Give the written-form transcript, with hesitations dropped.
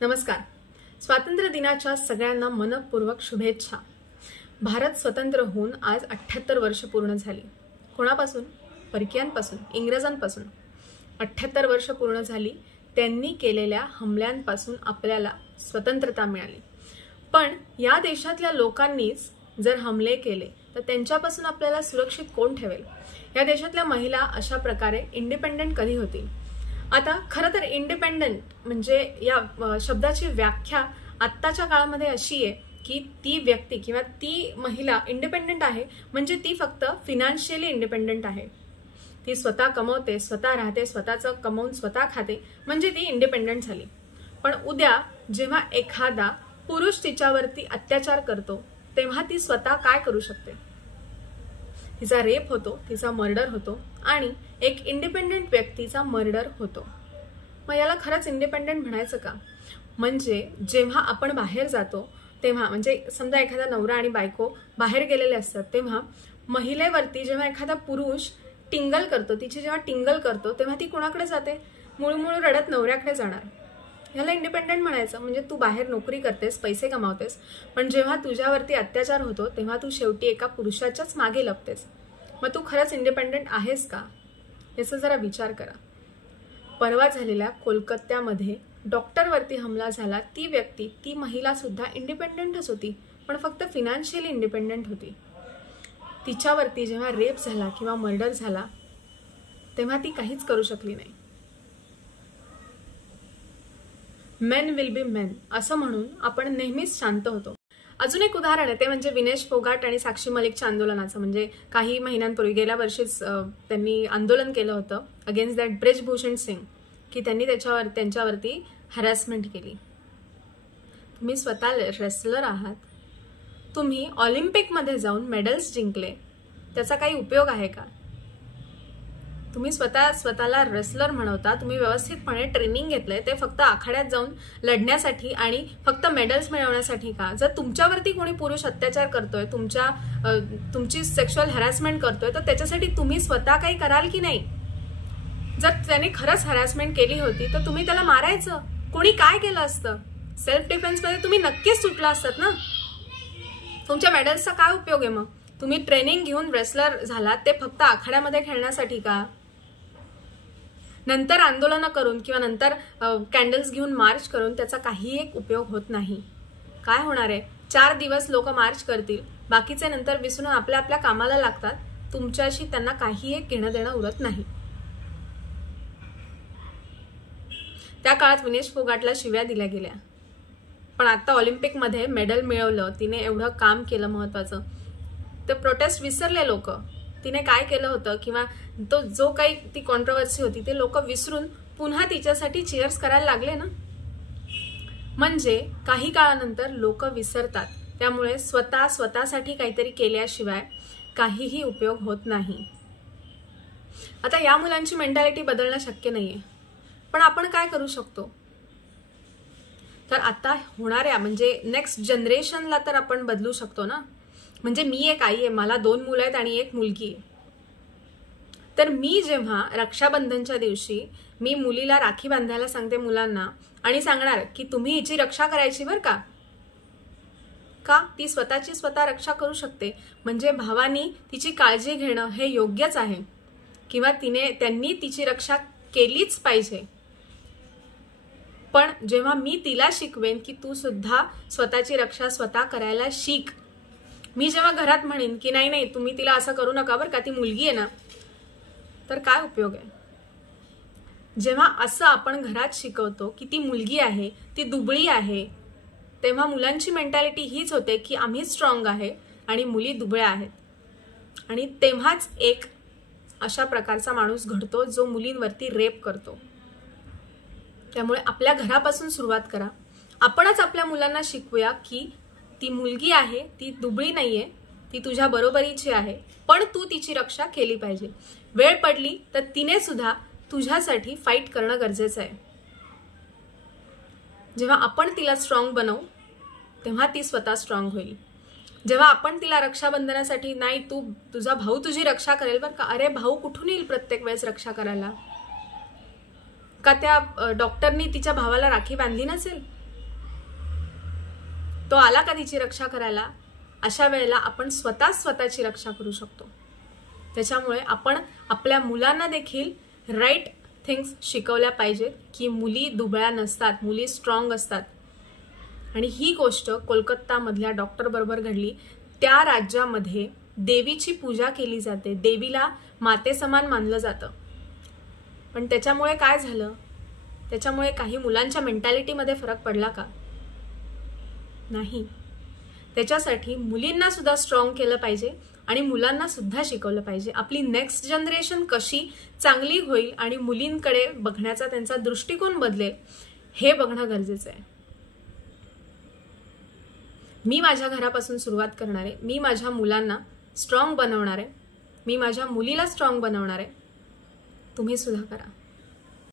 नमस्कार. स्वातंत्र्य दिनाच्या सगळ्यांना मनपूर्वक शुभेच्छा. भारत स्वतंत्र होऊन आज 78 वर्ष पूर्ण झाली. कोणापासून? परकीयांपासून, इंग्रजांपासून. 78 वर्ष पूर्ण झाली. त्यांनी केलेल्या हमल्यांपासून आपल्याला स्वतंत्रता मिळाली. पण या देशातल्या लोकांनीच जर हमले केले तर त्यांच्यापासून आपल्याला सुरक्षित कोण ठेवेल? या देशातल्या महिला अशा प्रकारे इंडिपेंडेंट कधी होतील? आता खरं तर इंडिपेंडंट म्हणजे या शब्दाची व्याख्या आत्ताच्या काळामध्ये अशी आहे की ती व्यक्ती किंवा ती महिला इंडिपेंडंट आहे म्हणजे ती फक्त फिनान्शियली इंडिपेंडंट आहे. ती स्वतः कमवते, स्वतः राहते, स्वतःचं कमवून स्वतः खाते म्हणजे ती इंडिपेंडंट झाली. पण उद्या जेव्हा एखादा पुरुष तिच्यावरती अत्याचार करतो तेव्हा ती स्वतः काय करू शकते? तिचा रेप होतो, तिचा मर्डर होतो आणि एक इंडिपेंडेंट व्यक्तीचा मर्डर होतो. मग याला खरंच इंडिपेंडेंट म्हणायचं का? म्हणजे जेव्हा आपण बाहेर जातो तेव्हा म्हणजे समजा एखादा नवरा आणि बायको बाहेर गेलेले असतात तेव्हा महिलेवरती जेव्हा एखादा पुरुष टिंगल करतो, तिची जेव्हा टिंगल करतो तेव्हा ती कोणाकडे जाते? मुळमुळ रडत नवऱ्याकडे जाणार. ह्याला इंडिपेंडेंट म्हणायचं. म्हणजे तू बाहेर नोकरी करतेस, पैसे कमावतेस, पण जेव्हा तुझ्यावरती अत्याचार होतो तेव्हा तू शेवटी एका पुरुषाच्याच मागे लपतेस. मग तू खरंच इंडिपेंडेंट आहेस का? याचा जरा विचार करा. परवा झालेल्या कोलकात्यामध्ये डॉक्टरवरती हमला झाला. ती व्यक्ती, ती महिला सुद्धा इंडिपेंडेंटच होती, पण फक्त फिनान्शियली इंडिपेंडेंट होती. तिच्यावरती जेव्हा रेप झाला किंवा मर्डर झाला तेव्हा ती काहीच करू शकली नाही. मेन विल बी मेन असं म्हणून आपण नेहमीच शांत होतो. अजून एक उदाहरण आहे ते म्हणजे विनेश फोगाट आणि साक्षी मलिकच्या आंदोलनाचं. म्हणजे काही महिन्यांपूर्वी गेल्या वर्षीच त्यांनी आंदोलन केलं होतं अगेन्स्ट दॅट ब्रिजभूषण सिंग की त्यांनी त्यांच्यावरती हॅरॅसमेंट केली. तुम्ही स्वतः रेसलर आहात, तुम्ही ऑलिम्पिकमध्ये जाऊन मेडल्स जिंकले, त्याचा काही उपयोग आहे का? तुम्ही स्वतःला रेसलर म्हणवता, तुम्ही व्यवस्थितपणे ट्रेनिंग घेतलंय ते फक्त आखाड्यात जाऊन लढण्यासाठी आणि फक्त मेडल्स मिळवण्यासाठी का? जर तुमच्यावरती कोणी पुरुष अत्याचार करतोय, तुमची सेक्शुअल हॅरॅसमेंट करतोय तर त्याच्यासाठी तुम्ही स्वतः काही कराल की नाही? जर त्याने खरंच हॅरॅसमेंट केली होती तर तुम्ही त्याला मारायचं. कोणी काय केलं असतं? सेल्फ डिफेन्समध्ये तुम्ही नक्कीच सुटला असतात ना. तुमच्या मेडल्सचा काय उपयोग आहे? मग तुम्ही ट्रेनिंग घेऊन रेसलर झालात ते फक्त आखाड्यामध्ये खेळण्यासाठी का? नंतर आंदोलनं करून किंवा नंतर कॅन्डल्स घेऊन मार्च करून त्याचा काही एक उपयोग होत नाही. काय होणार आहे? 4 दिवस लोक मार्च करतील, बाकीचे नंतर विसरून आपल्या आपल्या कामाला लागतात. तुमच्याशी त्यांना काही एक घेणं देणं उरत नाही. त्या काळात विनेश फोगाटला शिव्या दिल्या गेल्या, पण आता ऑलिम्पिकमध्ये मेडल मिळवलं, तिने एवढं काम केलं महत्वाचं, ते प्रोटेस्ट विसरले लोक. तिने काय केलं होतं किंवा तो जो काही ती कॉन्ट्रोवर्सी होती ते लोक विसरून पुन्हा तिच्यासाठी चीअर्स करायला लागले ना. म्हणजे काही काळानंतर लोक विसरतात. त्यामुळे स्वतःसाठी काहीतरी केल्याशिवाय काहीही उपयोग होत नाही. आता या मुलांची मेंटॅलिटी बदलणं शक्य नाहीये, पण आपण काय करू शकतो? तर आता होणाऱ्या म्हणजे नेक्स्ट जनरेशनला तर आपण बदलू शकतो ना. म्हणजे मी एक आई आहे, मला 2 मुलं आहेत आणि 1 मुलगी आहे. तर मी जेव्हा रक्षाबंधनच्या दिवशी मी मुलीला राखी बांधायला सांगते मुलांना आणि सांगणार की तुम्ही हिची रक्षा करायची बरं का. का? ती स्वतःची स्वतः रक्षा करू शकते. म्हणजे भावानी तिची काळजी घेणं हे योग्यच आहे किंवा त्यांनी तिची रक्षा केलीच पाहिजे. पण जेव्हा मी तिला शिकवेन की तू सुद्धा स्वतःची रक्षा स्वतः करायला शिक, मी जेव्हा घरात म्हणेन की नाही तुम्ही तिला असं करू नका बरं का, ती मुलगी आहे ना, तर काय उपयोग आहे? जेव्हा असं आपण घरात शिकवतो की ती मुलगी आहे, ती दुबळी आहे, तेव्हा मुलांची मेंटॅलिटी हीच होते की आम्ही स्ट्रॉंग आहे आणि मुली दुबळ्या आहेत. आणि तेव्हाच एक अशा प्रकारचा माणूस घडतो जो मुलींवरती रेप करतो. त्यामुळे आपल्या घरापासून सुरुवात करा. आपणच आपल्या मुलांना शिकवूया की ती मुलगी आहे, ती दुबळी नाहीये, ती तुझ्या बरोबरीची आहे, पण तू तिची रक्षा केली पाहिजे. वेळ पडली तर तिने सुद्धा तुझ्यासाठी फाईट करणं गरजेचं आहे. जेव्हा आपण तिला स्ट्रॉंग बनवू तेव्हा ती स्वतः स्ट्रॉंग होईल. जेव्हा आपण तिला रक्षाबंधनासाठी नाही तुझा भाऊ तुझी रक्षा करेल बरं का, अरे भाऊ कुठून येईल प्रत्येक वेळेस रक्षा करायला? का त्या डॉक्टरनी तिच्या भावाला राखी बांधली नसेल? तो आला का तिची रक्षा करायला, अशा वेळेला आपण स्वतःची रक्षा करू शकतो. त्याच्यामुळे आपण आपल्या मुलांना देखील राईट थिंग्स शिकवल्या पाहिजेत की मुली दुबळ्या नसतात, मुली स्ट्रॉंग असतात. आणि ही गोष्ट कोलकातामधल्या डॉक्टर बरोबर घडली. त्या राज्यामध्ये देवीची पूजा केली जाते, देवीला मातेसमान मानलं जातं. पण त्याच्यामुळे काय झालं? त्याच्यामुळे काही मुलांच्या मेंटॅलिटीमध्ये फरक पडला का? नाही. त्याच्यासाठी मुलींना सुद्धा स्ट्रॉंग केलं पाहिजे आणि मुलांना सुद्धा शिकवलं पाहिजे. आपली नेक्स्ट जनरेशन कशी चांगली होईल आणि मुलींकडे बघण्याचा त्यांचा दृष्टिकोन बदलेल हे बघणं गरजेचं आहे. मी माझ्या घरापासून सुरुवात करणार आहे. मी माझ्या मुलांना स्ट्रॉंग बनवणार आहे. मी माझ्या मुलीला स्ट्रॉंग बनवणार आहे. तुम्ही सुद्धा करा.